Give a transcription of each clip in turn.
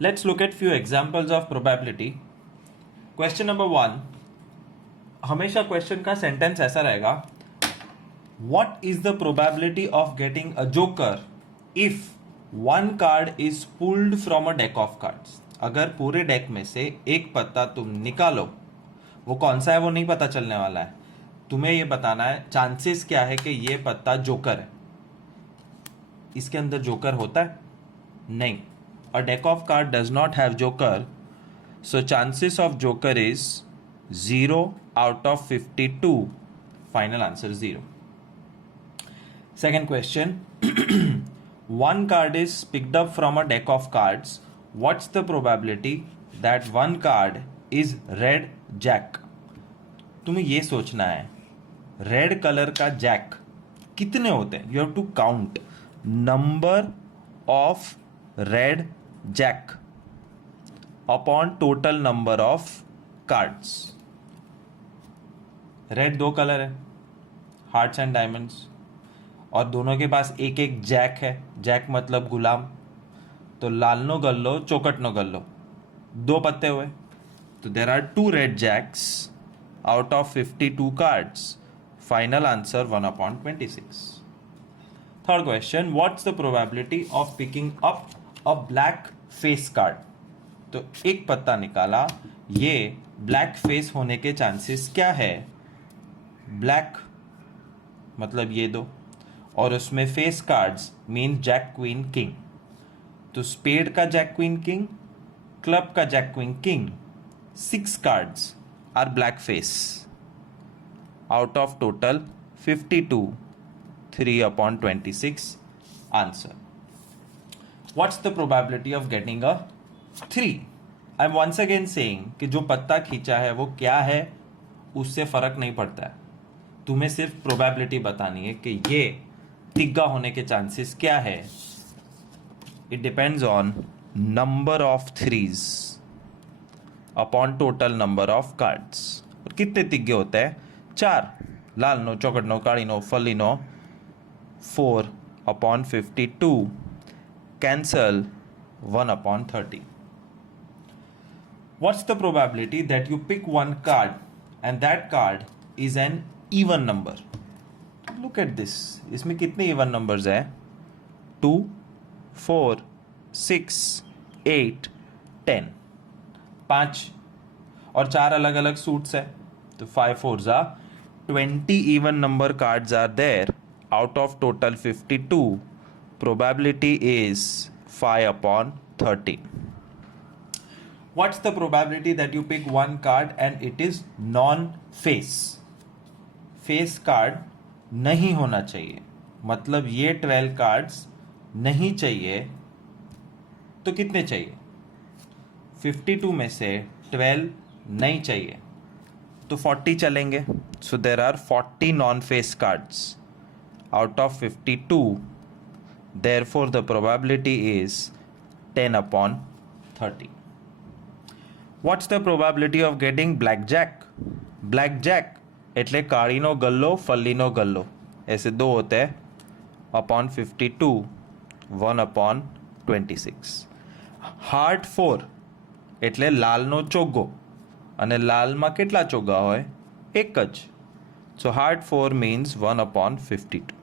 Let's look at few examples of probability. Question number 1. हमेशा question का sentence ऐसा रहेगा, What is the probability of getting a joker if one card is pulled from a deck of cards? अगर पूरे deck में से एक पत्ता तुम निकालो, वो कौन सा है वो नहीं पता चलने वाला है, तुम्हें ये बताना है चांसेस क्या है कि ये पत्ता जोकर है. इसके अंदर जोकर होता है? नहीं. A deck of card does not have joker, so chances of joker is 0 out of 52. Final answer 0. Second question. One card is picked up from a deck of cards. What's the probability that one card is red jack? तुम्हें ये सोचना है red colour का Jack कितने होते हैं. You have to count number of red jack upon total number of cards. Red 2 colour है, hearts and diamonds, और दोनों के पास एक एक जैक है. जैक मतलब गुलाम. तो लाल नो गल्लो, चौकट नो गल्लो, 2 पत्ते हुए. तो there are 2 red jacks out of 52 cards. Final answer 1 upon 26. Third question, what's the probability of picking up a black face card? तो एक पत्ता निकाला, ये ब्लैक फेस होने के चांसेस क्या है? ब्लैक मतलब ये दो, और उसमें face cards mean jack queen king. तो स्पेड का जैक क्वीन किंग, क्लब का jack queen king, 6 cards are black face out of total 52. 3 upon 26 answer. What's the probability of getting a 3? I'm once again saying कि जो पत्ता खींचा है वो क्या है उससे फर्क नहीं पड़ता है. तुम्हें सिर्फ प्रोबेबिलिटी बतानी है कि ये तिग्गा होने के चांसेस क्या है. It depends on number of threes upon total number of cards. और कितने तिग्गे होते हैं? 4. लाल नो, चौकट नो, काड़ी नो, फली नो. 4 upon 52 cancel 1 upon 30. What's the probability that you pick one card and that card is an even number? Look at this. इसमें कितने इवन नंबर्स हैं? 2, 4, 6, 8, 10. 5 और 4 अलग अलग सूट्स है. तो 5 4s are 20 even number cards are there out of total 52. Probability is 5 upon 30. What's the probability that you pick one card and it is non-face? Face card नहीं होना चाहिए, मतलब ये 12 कार्ड्स नहीं चाहिए. तो कितने चाहिए? 52 में से 12 नहीं चाहिए तो 40 चलेंगे. So there are 40 non face cards out of 52. Therefore the probability is 10 upon 30. What's the probability of getting blackjack? Blackjack એટલે કાળીનો ગલ્લો, ફલ્લીનો ગલ્લો, ऐसे 2 होते हैं. Upon 52 1 upon 26. हार्ट 4 એટલે લાલનો ચોગ્ગો, અને લાલમાં કેટલા ચોગ્ગા હોય? એક જ. સો heart 4 means 1 upon 52.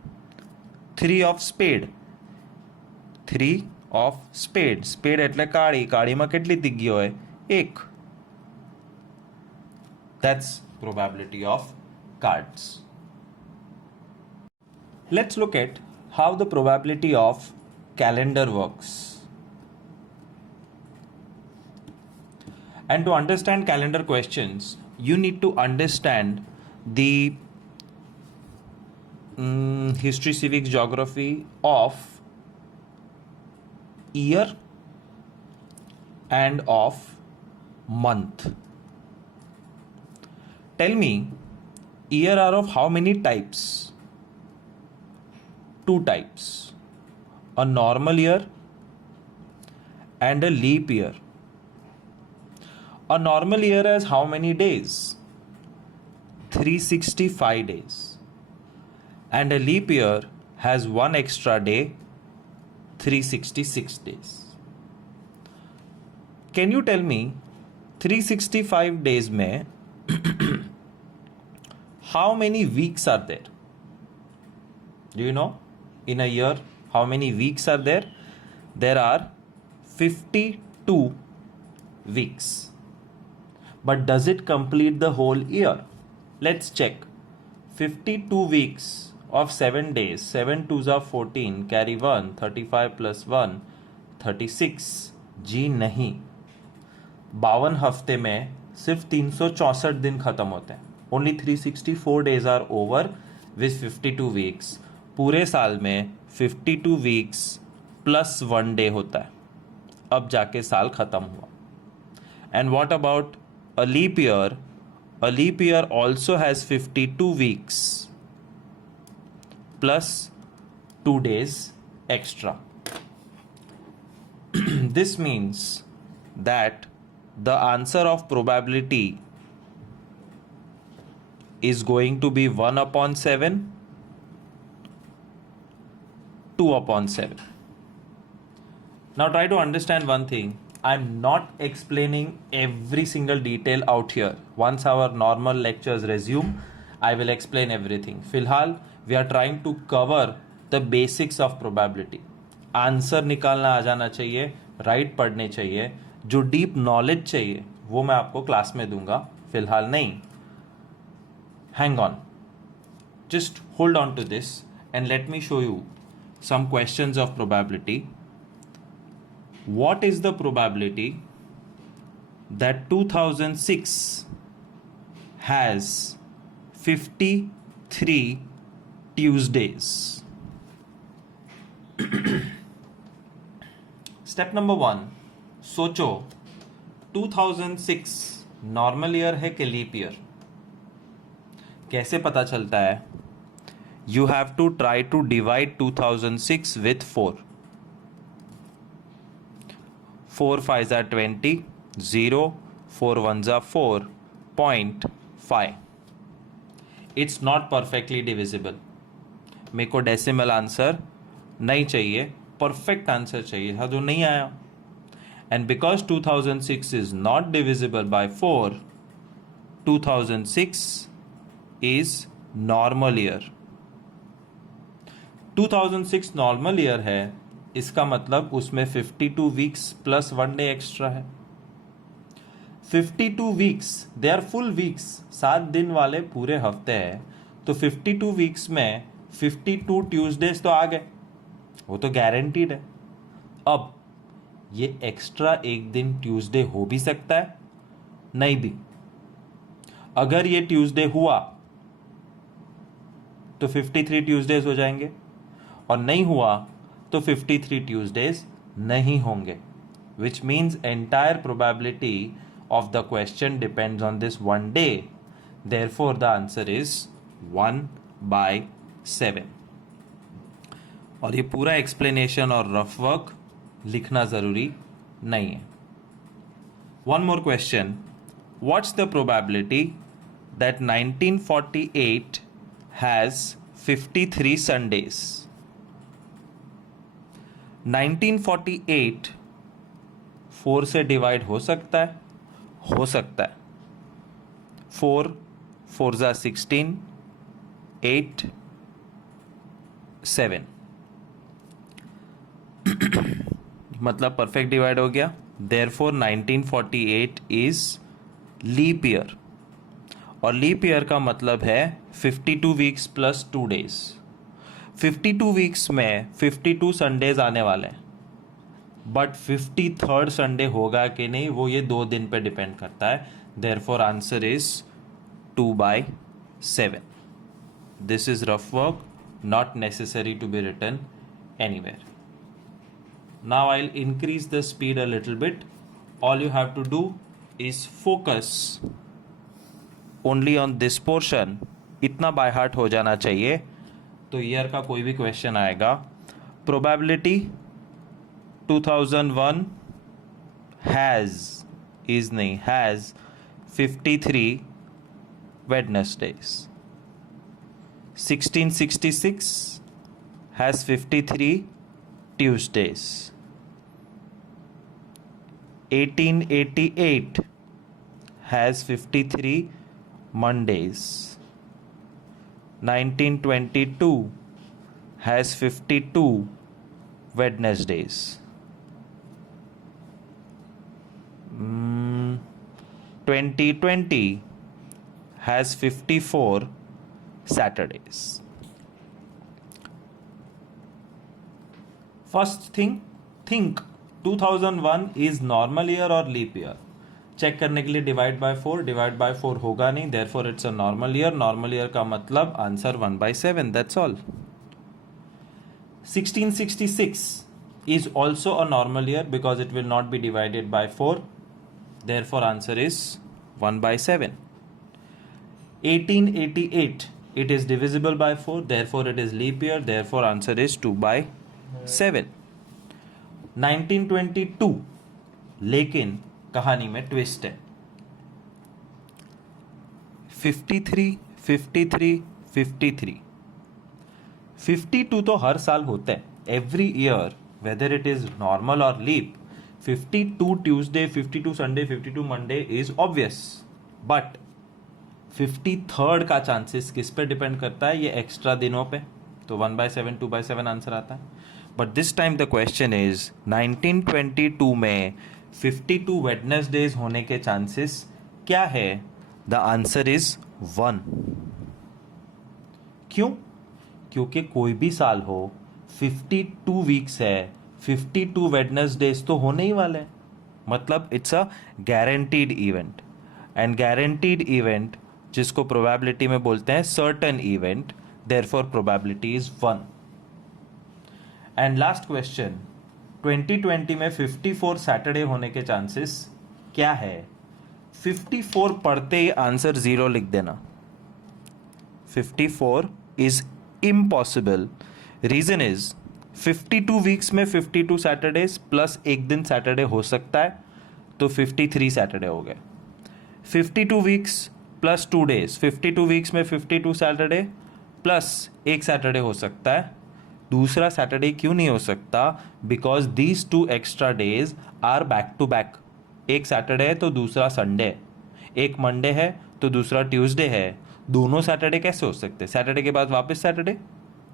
3 of spade. 3 of spade. spade એટલે કાળી, કાળીમાં કેટલી તિગ્ગી હોય? એક. That's probability of cards. Let's look at how the probability of calendar works. And to understand calendar questions, you need to understand the history, civics, geography of year and of month. Tell me, year are of how many types? 2 types. A normal year and a leap year. A normal year has how many days? 365 days. And a leap year has 1 extra day, 366 days. Can you tell me 365 days में how many weeks are there? Do you know in a year how many weeks are there? There are 52 weeks. But does it complete the whole year? Let's check. 52 weeks of 7 days. 7 twos are 14. Carry 1. 35 plus 1. 36. जी नहीं. 52 हफ्ते में सिर्फ 364 दिन खत्म होते हैं. Only 364 days are over with 52 weeks. पूरे साल में 52 weeks plus 1 day होता है. अब जाके साल खत्म हुआ. And what about a leap year? A leap year also has 52 weeks plus 2 days extra. This means that the answer of probability is going to be 1 upon 7, 2 upon 7. Now try to understand one thing. I'm not explaining every single detail out here. Once our normal lectures resume, I will explain everything. फिलहाल we are trying to cover the basics of probability. Answer निकालना आ जाना चाहिए, right पढ़ने चाहिए, जो deep knowledge चाहिए वो मैं आपको क्लास में दूंगा, फिलहाल नहीं. Hang on. Just hold on to this and let me show you some questions of probability. What is the probability that 2006 has 53 Tuesdays? Step number 1. सोचो 2006 नॉर्मल ईयर है कि लीप ईयर? कैसे पता चलता है? You have to try to divide 2006 with 4. 4 5s are 20, 0, 4 1s are 4, 0.5. It's not perfectly divisible. मेरे को decimal answer नहीं चाहिए, परफेक्ट आंसर चाहिए था, जो नहीं आया. And because 2006 is not divisible by 4, 2006 is normal year. 2006 normal year है, इसका मतलब उसमें 52 वीक्स प्लस 1 डे एक्स्ट्रा है. 52 weeks, they are full weeks, 7 दिन वाले पूरे हफ्ते हैं. तो 52 वीक्स में 52 ट्यूसडेज तो आ गए, वो तो गारंटीड है. अब ये एक्स्ट्रा एक दिन ट्यूसडे हो भी सकता है, नहीं भी. अगर ये ट्यूसडे हुआ तो 53 ट्यूसडेज हो जाएंगे, और नहीं हुआ तो 53 ट्यूसडेज नहीं होंगे. Which means entire probability of the question depends on this one day. Therefore the answer is 1/7. और ये पूरा एक्सप्लेनेशन और रफ वर्क लिखना जरूरी नहीं है. One more question. What's the probability that 1948 has 53 Sundays? 1948 4 से डिवाइड हो सकता है, हो सकता है. 4 4s are 16, 8 7. मतलब परफेक्ट डिवाइड हो गया. देयरफॉर 1948 इज लीप ईयर, और लीप ईयर का मतलब है 52 वीक्स प्लस 2 डेज. 52 वीक्स में 52 संडेज आने वाले हैं, बट 53rd संडे होगा कि नहीं वो ये 2 दिन पे डिपेंड करता है. Therefore answer is 2/7. This is rough work, not necessary to be written anywhere. Now I'll increase the speed a little bit. All you have to do is focus only on this portion. इतना by heart हो जाना चाहिए. तो year का कोई भी question आएगा, probability 2001 has, is नहीं, has 53 Wednesdays. 1666 has 53 Tuesdays. 1888 has 53 Mondays. 1922 has 52 Wednesdays. 2020 has 54 Saturdays. First thing, think 2001 is normal year or leap year. Check करने के लिए डिवाइड बाय 4 होगा नहीं, therefore it's a normal year. Normal year का मतलब answer 1/7, that's all. 1666 is also a normal year because it will not be divided by 4, therefore answer is 1/7. 1888, it is divisible by 4, therefore it is leap year, therefore answer is 2/7. 1922, लेकिन कहानी में twist है. 53 53 53 52 तो हर साल होता है, every year, whether it is normal और leap. 52 Tuesday, 52 Sunday, 52 Monday is obvious, but 53rd का चांसेस किस पे डिपेंड करता है? ये एक्स्ट्रा दिनों पे. तो 1/7 2/7 आंसर आता है. But this time the question is 1922 में 52 वेडनेसडेज होने के चांसेस क्या है? The answer is 1. क्यों? क्योंकि कोई भी साल हो, 52 वीक्स है, 52 वेडनेसडेज तो होने ही वाले हैं. मतलब it's a guaranteed event, and guaranteed event जिसको प्रोबेबिलिटी में बोलते हैं certain event, therefore probability is 1. And last question, 2020 में 54 सैटरडे होने के चांसेस क्या है? 54 पढ़ते ही आंसर 0 लिख देना. 54 is impossible. Reason is 52 weeks में 52 सैटरडेज प्लस एक दिन सैटरडे हो सकता है, तो 53 सैटरडे हो गए. 52 वीक्स प्लस 2 डेज, 52 वीक्स में 52 सैटरडे प्लस एक सैटरडे हो सकता है. दूसरा सैटरडे क्यों नहीं हो सकता? Because these 2 extra days are back to back. एक सैटरडे है तो दूसरा संडे है, एक मंडे है तो दूसरा ट्यूसडे है. दोनों सैटरडे कैसे हो सकते? सैटरडे के बाद वापस सैटरडे,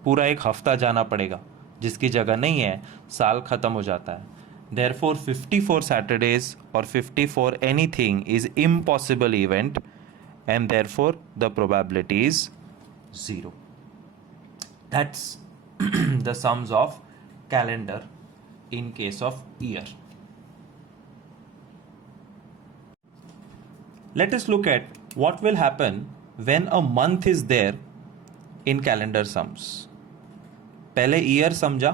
पूरा एक हफ्ता जाना पड़ेगा, जिसकी जगह नहीं है, साल खत्म हो जाता है. देयरफॉर 54 सैटरडेज और 54 anything is impossible event, and therefore the probability is 0. That's the sums of calendar in case of year. Let us look at what will happen when a month is there in calendar sums. पहले year समझा,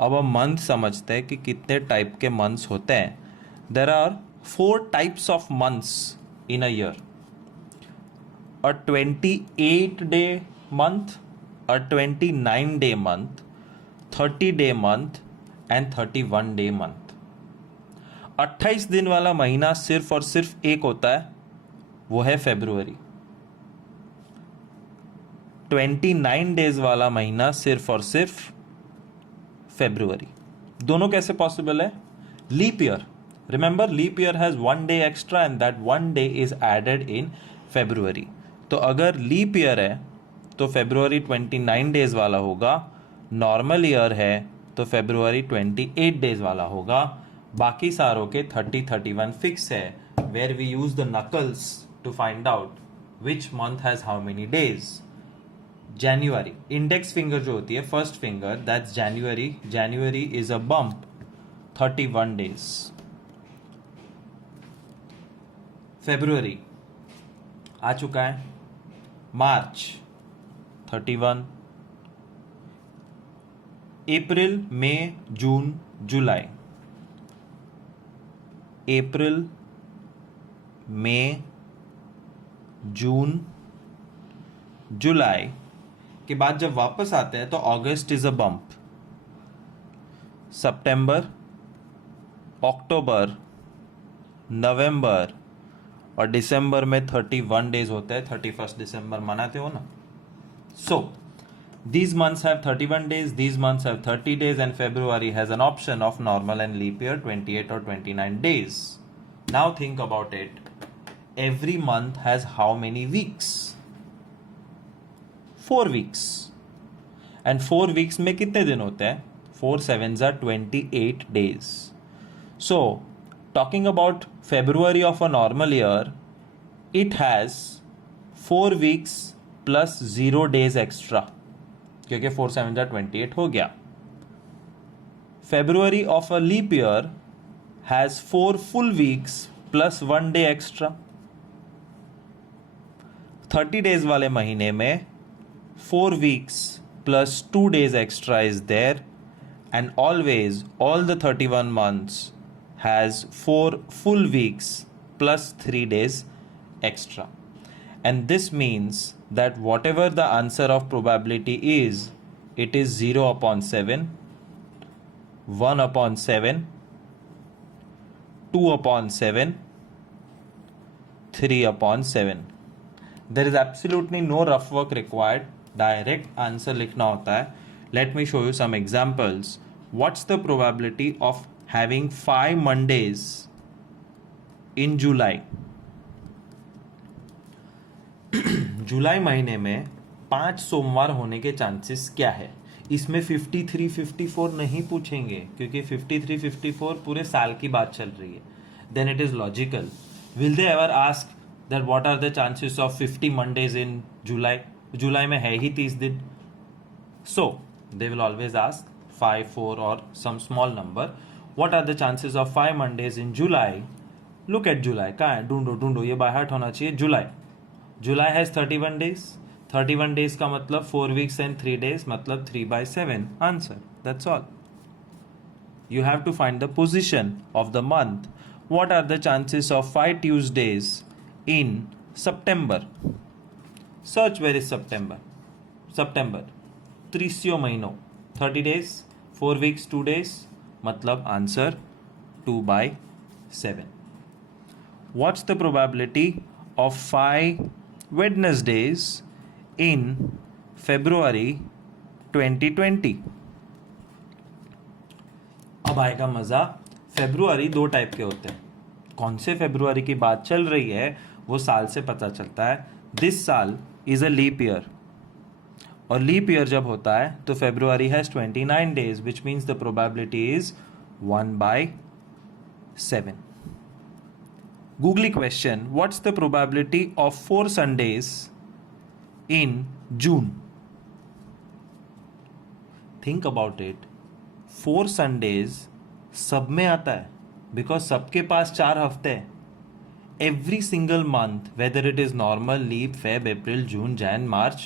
अब हम month समझते हैं कि कितने type के months होते हैं. There are 4 types of months in a year. A 28-day month, a 29-day month, 30-day month and 31-day month. 28 दिन वाला महीना सिर्फ और सिर्फ एक होता है, वो है फरवरी. 29 डेज वाला महीना सिर्फ और सिर्फ फरवरी. दोनों कैसे पॉसिबल है? Leap year. Remember, leap year has 1 day extra and that 1 day is added in February. तो अगर लीप ईयर है तो फरवरी 29 डेज वाला होगा. नॉर्मल ईयर है तो फरवरी 28 डेज वाला होगा. बाकी सारों के 30 31 फिक्स है, where we use the knuckles to find out which month has how many days. January, index finger जो होती है, first finger, that's January. January is a bump, 31 days. फरवरी आ चुका है. मार्च 31. अप्रैल, मई, जून, जुलाई. अप्रैल, मई, जून, जुलाई के बाद जब वापस आते हैं तो अगस्त इज अ बम्प. सितंबर, अक्टूबर, नवंबर और दिसंबर में 31 डेज होते हैं. 31 दिसंबर मनाते हो ना. सो These months have 31 days, these months have 30 days, and February has an option of normal and leap year 28 or 29 days. Now think about it. Every month has how many weeks? 4 weeks. And 4 weeks में कितने दिन होते हैं? 4 sevens are 28 days. So, talking about February of a normal year, it has 4 weeks plus 0 days extra. क्योंकि 4 sevens are 28 हो गया. February of a leap year has 4 full weeks plus 1 day extra. 30 days वाले महीने में 4 weeks plus 2 days extra is there, and always all the 31 months has 4 full weeks plus 3 days extra. And this means that whatever the answer of probability is, it is 0 upon 7, 1 upon 7, 2 upon 7, 3 upon 7. There is absolutely no rough work required. Direct answer लिखना होता है. Let me show you some examples. What's the probability of having 5 Mondays in July? जुलाई महीने में 5 सोमवार होने के chances क्या है? इसमें 53, 54 नहीं पूछेंगे क्योंकि 53, 54 पूरे साल की बात चल रही है. Then it is logical. Will they ever ask that what are the chances of 50 Mondays in July? जुलाई में है ही 30 दिन. So they will always ask 5, 4 or some small number. What are the chances of 5 Mondays in July? Look at July. कहाँ है? ढूंढो ये by heart होना चाहिए. July has 31 days. 31 days का मतलब 4 weeks and 3 days मतलब 3/7. Answer. That's all. You have to find the position of the month. What are the chances of 5 Tuesdays in September? Search where is September. September. 30 महीनों. 30 days, 4 weeks, 2 days. मतलब answer 2/7. What's the probability of 5 Wednesdays in February 2020? अब आएगा मज़ा. February 2 type के होते हैं. कौन से फेब्रुआरी की बात चल रही है वो साल से पता चलता है. दिस साल इज अ लीप ईयर, और लीप ईयर जब होता है तो February has 29 days, which means the probability is 1/7. Googly question, what's the probability of 4 Sundays in June? Think about it. 4 Sundays सब में आता है बिकॉज सबके पास 4 हफ्ते हैं. Every single month, whether it is normal, leap, Feb, April, June, Jan, March,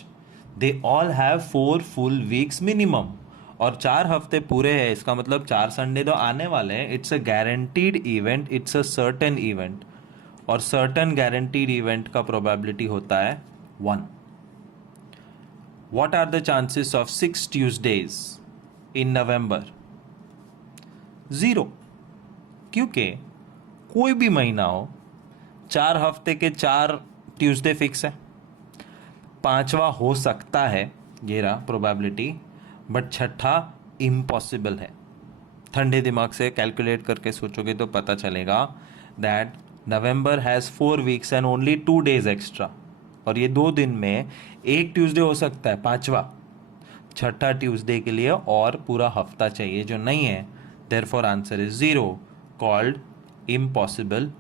they all have 4 full weeks minimum. और 4 हफ्ते पूरे हैं, इसका मतलब 4 संडे तो आने वाले हैं. It's a guaranteed event, it's a certain event, और सर्टेन गारंटीड इवेंट का प्रोबेबिलिटी होता है 1. What are the chances of 6 Tuesdays in November? 0. क्योंकि कोई भी महीना हो 4 हफ्ते के 4 ट्यूसडे फिक्स है. 5वां हो सकता है, ये रहा प्रोबेबिलिटी, बट 6ठा इम्पॉसिबल है. ठंडे दिमाग से कैलकुलेट करके सोचोगे तो पता चलेगा that November has 4 weeks and only 2 days extra. और ये 2 दिन में एक ट्यूसडे हो सकता है 5वां. 6ठा ट्यूसडे के लिए और पूरा हफ्ता चाहिए जो नहीं है. Therefore answer is 0, called impossible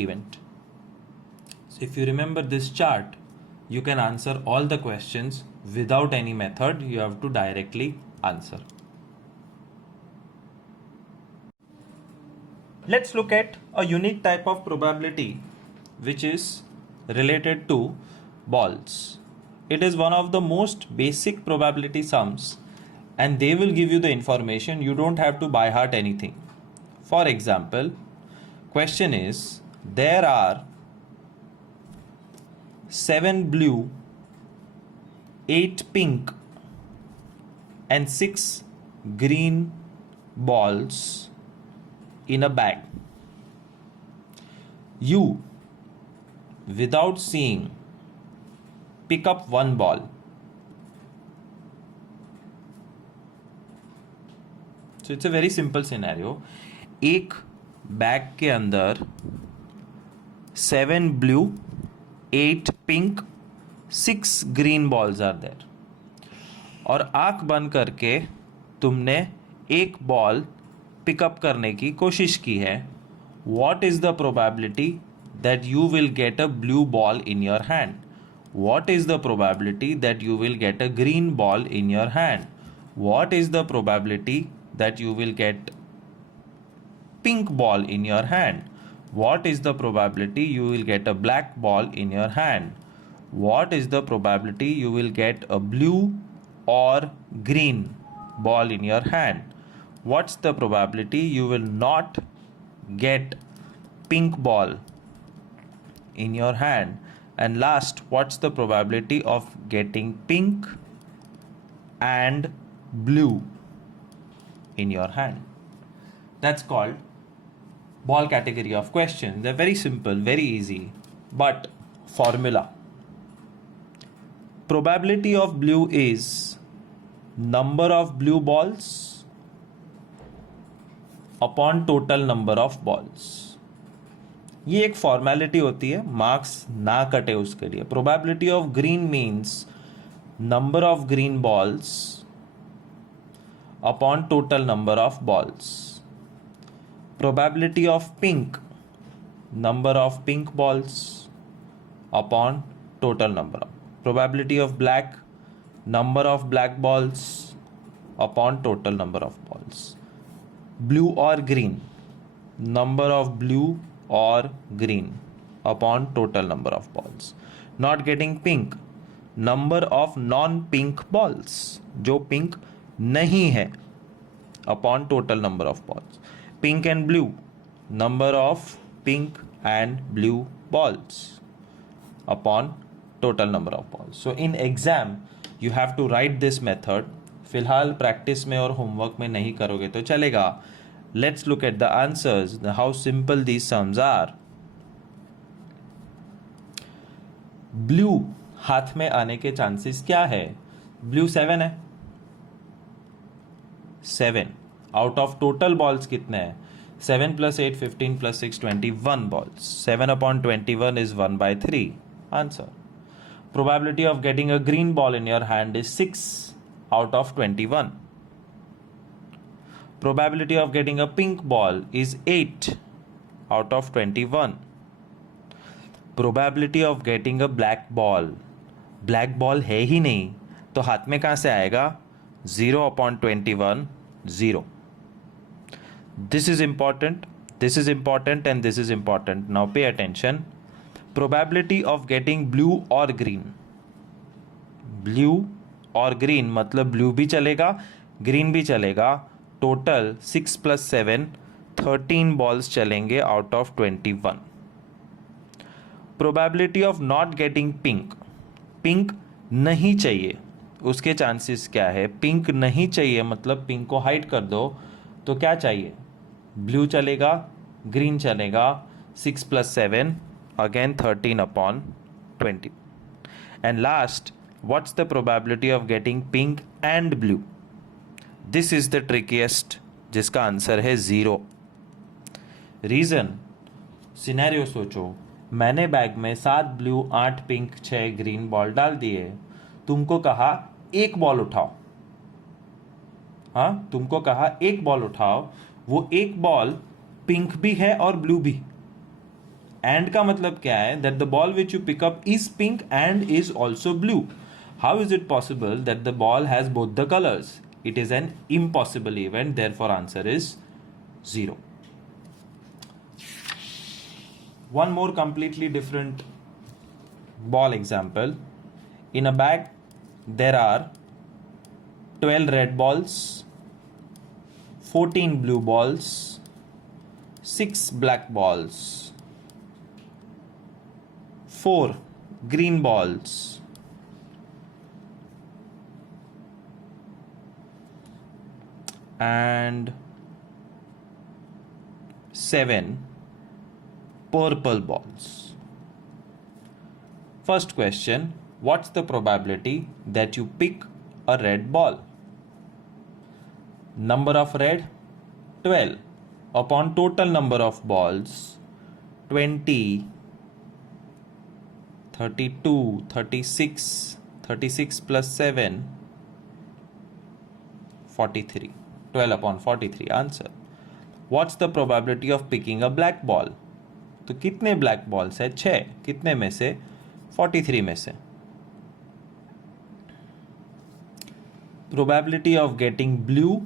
event. So if you remember this chart, you can answer all the questions without any method. You have to directly answer. Let's look at a unique type of probability which is related to balls. It is one of the most basic probability sums, and they will give you the information. You don't have to by heart anything. For example, question is, there are 7 blue, 8 pink and 6 green balls in a bag. You, without seeing, pick up one ball. So it's a very simple scenario. एक bag के अंदर 7 blue, 8 pink, 6 green balls are there. और आंख बंद करके तुमने एक ball pickup करने की कोशिश की है. What is the probability that you will get a blue ball in your hand? What is the probability that you will get a green ball in your hand? What is the probability that you will get pink ball in your hand? What is the probability you will get a black ball in your hand? What is the probability you will get a blue or green ball in your hand? What's the probability you will not get pink ball in your hand? And last, what's the probability of getting pink and blue in your hand? That's called ball category of questions. They're very simple, very easy. But formula. Probability of blue is number of blue balls upon total number of balls. ये एक formality होती है, marks ना कटे उसके लिए. Probability of green means number of green balls upon total number of balls. Probability of pink, number of pink balls upon total number of. Probability of black, number of black balls upon total number of balls. Blue और green, number of blue or green upon total number of balls. Not getting pink, number of non-pink balls, जो pink नहीं है, upon total number of balls. Pink and blue, number of pink and blue balls upon total number of balls. So in exam you have to write this method. फिलहाल practice में और homework में नहीं करोगे तो चलेगा. Let's look at the answers, how simple these sums are. Blue हाथ में आने के चांसेस क्या है? Blue 7 है. 7 आउट ऑफ टोटल बॉल्स कितने हैं? 7 plus 8 15 plus 6 21 balls. 7 upon 21 is 1/3. Answer. Probability of getting a green ball in your hand is 6 out of 21. Probability of getting a pink ball is 8 out of 21. Probability of getting a black ball. Black ball है ही नहीं तो हाथ में कहाँ से आएगा? 0 upon 21, 0. This is important, this is important and this is important. Now pay attention. Probability of getting blue or green. Blue और green मतलब blue भी चलेगा, green भी चलेगा. टोटल 6 plus 7 13 बॉल्स चलेंगे out of 21. Probability of not getting pink, pink नहीं चाहिए, उसके चांसेस क्या है? पिंक नहीं चाहिए मतलब पिंक को हाइड कर दो, तो क्या चाहिए? ब्लू चलेगा, ग्रीन चलेगा. 6 plus 7 again 13 upon 20. And last, what's the probability of getting pink and blue? This is the ट्रिकीएस्ट, जिसका आंसर है 0. रीजन, सिनेरियो सोचो, मैंने बैग में 7 ब्लू 8 पिंक 6 ग्रीन बॉल डाल दिए. तुमको कहा एक बॉल उठाओ. हाँ, तुमको कहा एक बॉल उठाओ. वो एक बॉल पिंक भी है और ब्लू भी. एंड का मतलब क्या है? That the ball which you pick up is pink and is also blue. How is it possible that the ball has both the colours? It is an impossible event, therefore answer is 0. One more completely different ball example. In a bag there are 12 red balls, 14 blue balls, 6 black balls, 4 green balls, and 7 purple balls. First question, what's the probability that you pick a red ball? number of red 12 upon total number of balls 20, 32, 36, 36 plus 7 43, 12 upon 43 answer. What's the probability of picking a black ball? तो कितने black balls है? 6. कितने में से? 43 में से. Probability of getting blue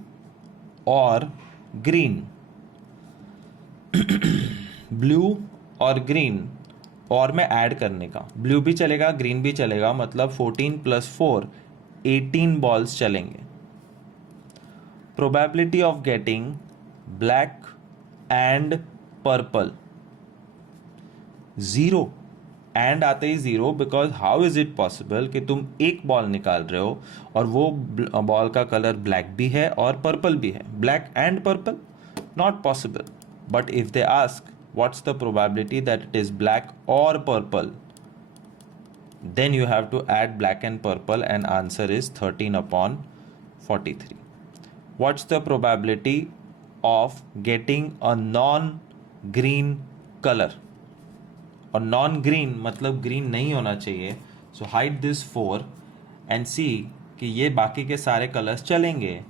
or green. Blue और green और में ऐड करने का. ब्लू भी चलेगा, ग्रीन भी चलेगा, मतलब 14 प्लस 4 18 बॉल्स चलेंगे. Probability of getting black and purple 0. And आते ही 0 because how is it possible कि तुम एक बॉल निकाल रहे हो और वो बॉल का कलर ब्लैक भी है और पर्पल भी है. Black and purple not possible. But if they ask what's the probability that it is black और purple, then you have to add black and purple and answer is 13 upon 43. What's the probability of getting a non-green color? और non green मतलब green नहीं होना चाहिए. So hide this 4 and see कि ये बाकी के सारे कलर्स चलेंगे.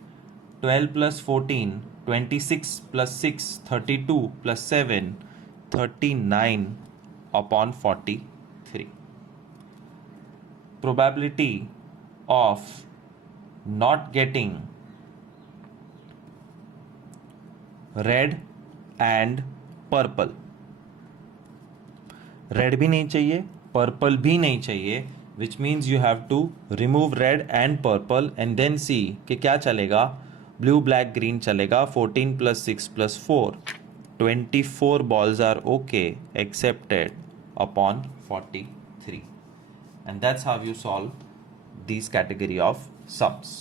12 plus 14 26 plus 6 32 plus 7 39 upon 43. Probability of not getting red and purple. Red भी नहीं चाहिए, पर्पल भी नहीं चाहिए, which means you have to remove red and purple and then see कि क्या चलेगा. ब्लू ब्लैक ग्रीन चलेगा. 14 plus 6 plus 4 24 balls are okay accepted upon 43. And that's how you solve these category of sums.